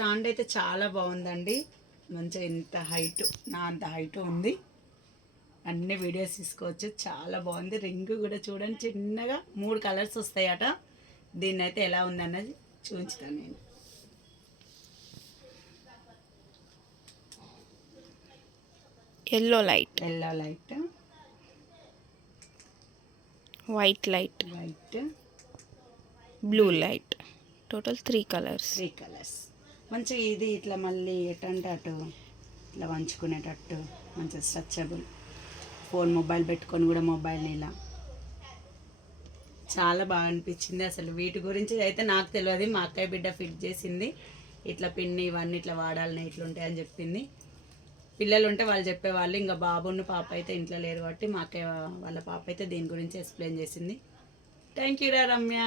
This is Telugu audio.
స్టాండ్ అయితే చాలా బాగుందండి. మంచిగా ఇంత హైట్, నా అంత హైట్ ఉంది. అన్ని వీడియోస్ తీసుకోవచ్చు. చాలా బాగుంది. రింగ్ కూడా చూడండి, చిన్నగా 3 కలర్స్ వస్తాయట. దీన్ని అయితే ఎలా ఉందన్నది చూపించుతాను నేను. Yellow light, white light, blue light. Total 3 colours. మంచిగా ఇది ఇట్లా మళ్ళీ ఎటంటే అటు ఇట్లా వంచుకునేటట్టు మంచిగా స్ట్రెచబుల్. ఫోన్ మొబైల్ పెట్టుకొని కూడా మొబైల్ని ఇలా చాలా బాగా అనిపించింది. అసలు వీటి గురించి అయితే నాకు తెలియదు. మా అక్కయ్య బిడ్డ ఫిట్ చేసింది. ఇట్లా పిన్ని ఇవన్నీ ఇట్లా వాడాలని ఇట్లుంటాయని చెప్పింది. పిల్లలు ఉంటే వాళ్ళు చెప్పేవాళ్ళు. ఇంకా బాబును పాప అయితే ఇంట్లో లేరు కాబట్టి మా అక్కయ్య వాళ్ళ పాప అయితే దీని గురించి ఎక్స్ప్లెయిన్ చేసింది. థ్యాంక్ యూ రా రమ్య.